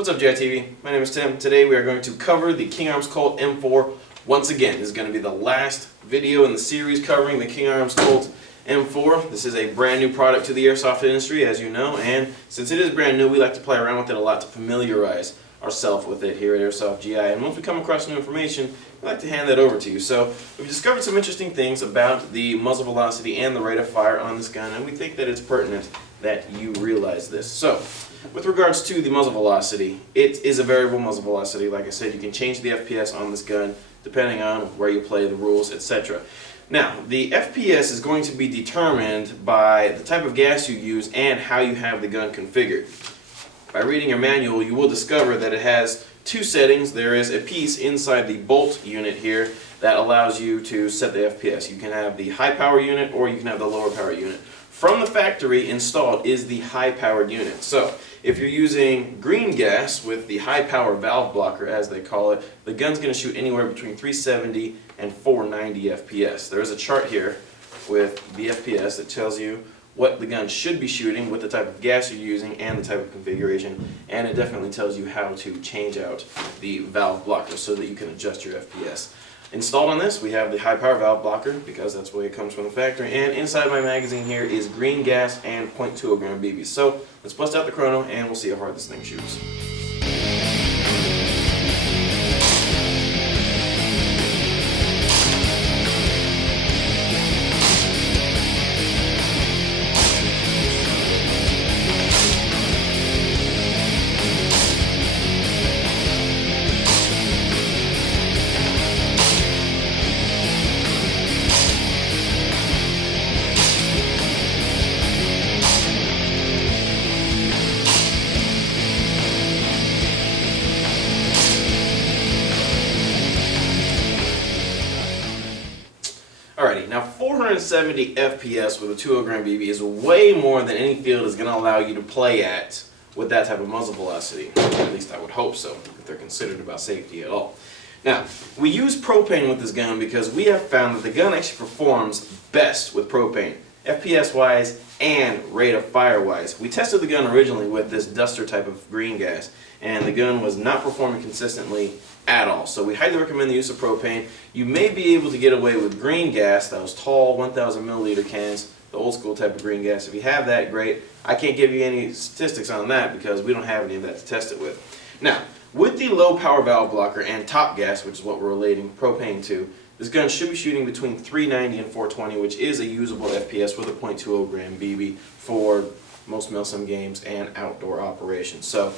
What's up, JTV? My name is Tim. Today we are going to cover the King Arms Colt M4 once again. This is going to be the last video in the series covering the King Arms Colt M4. This is a brand new product to the airsoft industry, as you know, and since it is brand new, we like to play around with it a lot to familiarize ourselves with it here at Airsoft GI. And once we come across new information, we like to hand that over to you. So we've discovered some interesting things about the muzzle velocity and the rate of fire on this gun, and we think that it's pertinent that you realize this. So, with regards to the muzzle velocity, it is a variable muzzle velocity. Like I said, you can change the FPS on this gun depending on where you play, the rules, etc. Now, the FPS is going to be determined by the type of gas you use and how you have the gun configured. By reading your manual, you will discover that it has two settings. There is a piece inside the bolt unit here that allows you to set the FPS. You can have the high power unit or you can have the lower power unit. From the factory installed is the high powered unit. So if you're using green gas with the high power valve blocker, as they call it, the gun's going to shoot anywhere between 370 and 490 FPS. There is a chart here with the FPS that tells you what the gun should be shooting with the type of gas you're using and the type of configuration, and it definitely tells you how to change out the valve blocker so that you can adjust your FPS. Installed on this, we have the high power valve blocker because that's the way it comes from the factory, and inside my magazine here is green gas and .20 gram BBs. So let's bust out the chrono and we'll see how hard this thing shoots. Alrighty, now 470 FPS with a 20 gram BB is way more than any field is going to allow you to play at with that type of muzzle velocity. At least I would hope so, if they're considered about safety at all. Now, we use propane with this gun because we have found that the gun actually performs best with propane, FPS wise and rate of fire wise. We tested the gun originally with this duster type of green gas, and the gun was not performing consistently at all. So we highly recommend the use of propane. You may be able to get away with green gas, those tall 1,000 milliliter cans, the old school type of green gas. If you have that, great. I can't give you any statistics on that because we don't have any of that to test it with. Now, with the low power valve blocker and top gas, which is what we're relating propane to, this gun should be shooting between 390 and 420, which is a usable FPS with a .20 gram BB for most milsim games and outdoor operations. So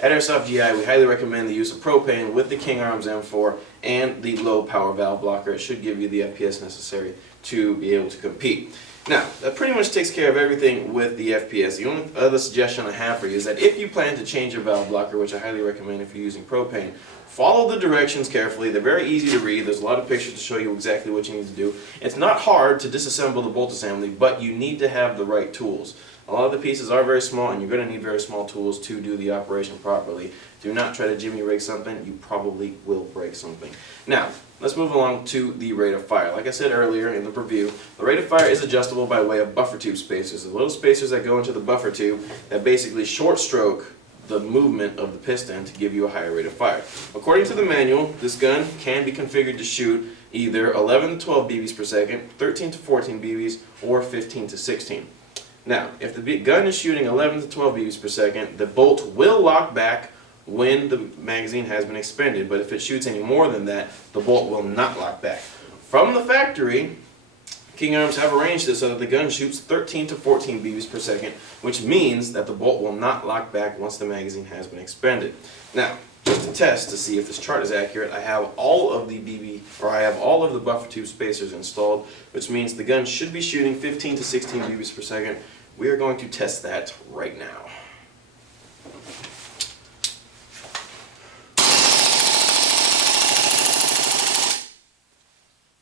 at Airsoft GI, we highly recommend the use of propane with the King Arms M4 and the low power valve blocker. It should give you the FPS necessary to be able to compete. Now, that pretty much takes care of everything with the FPS. The only other suggestion I have for you is that if you plan to change your valve blocker, which I highly recommend if you're using propane, follow the directions carefully. They're very easy to read. There's a lot of pictures to show you exactly what you need to do. It's not hard to disassemble the bolt assembly, but you need to have the right tools. A lot of the pieces are very small, and you're going to need very small tools to do the operation properly. Do not try to jimmy rig something. You probably will break something. Now, let's move along to the rate of fire. Like I said earlier in the review, the rate of fire is adjustable by way of buffer tube spacers. The little spacers that go into the buffer tube that basically short stroke the movement of the piston to give you a higher rate of fire. According to the manual, this gun can be configured to shoot either 11 to 12 BBs per second, 13 to 14 BBs, or 15 to 16. Now, if the gun is shooting 11 to 12 BBs per second, the bolt will lock back when the magazine has been expended, but if it shoots any more than that, the bolt will not lock back. From the factory, King Arms have arranged it so that the gun shoots 13 to 14 BBs per second, which means that the bolt will not lock back once the magazine has been expended. Now, just to test to see if this chart is accurate, I have all of the buffer tube spacers installed, which means the gun should be shooting 15 to 16 BBs per second. We are going to test that right now.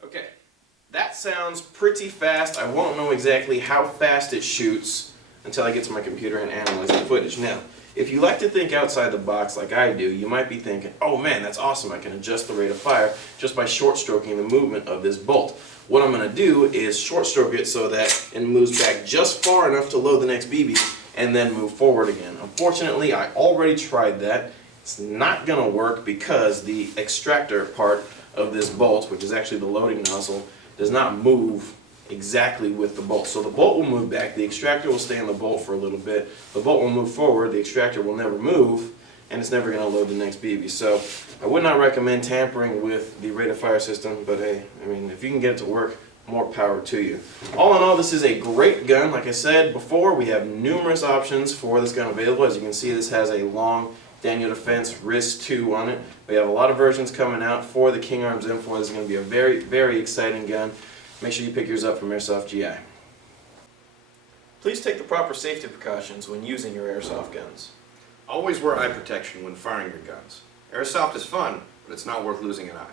Okay, that sounds pretty fast. I won't know exactly how fast it shoots until I get to my computer and analyze the footage. Now, if you like to think outside the box like I do, you might be thinking, oh man, that's awesome, I can adjust the rate of fire just by short stroking the movement of this bolt. What I'm going to do is short stroke it so that it moves back just far enough to load the next BB and then move forward again. Unfortunately, I already tried that It's not going to work because the extractor part of this bolt, which is actually the loading nozzle, does not move exactly with the bolt. So the bolt will move back, the extractor will stay in the bolt for a little bit, the bolt will move forward, the extractor will never move, and it's never going to load the next BB. So I would not recommend tampering with the rate of fire system, but hey, I mean, if you can get it to work, more power to you. All in all, this is a great gun. Like I said before, we have numerous options for this gun available. As you can see, this has a long Daniel Defense RISII on it. We have a lot of versions coming out for the King Arms M4. This is going to be a very, very exciting gun. Make sure you pick yours up from Airsoft GI. Please take the proper safety precautions when using your airsoft guns. Always wear eye protection when firing your guns. Airsoft is fun, but it's not worth losing an eye.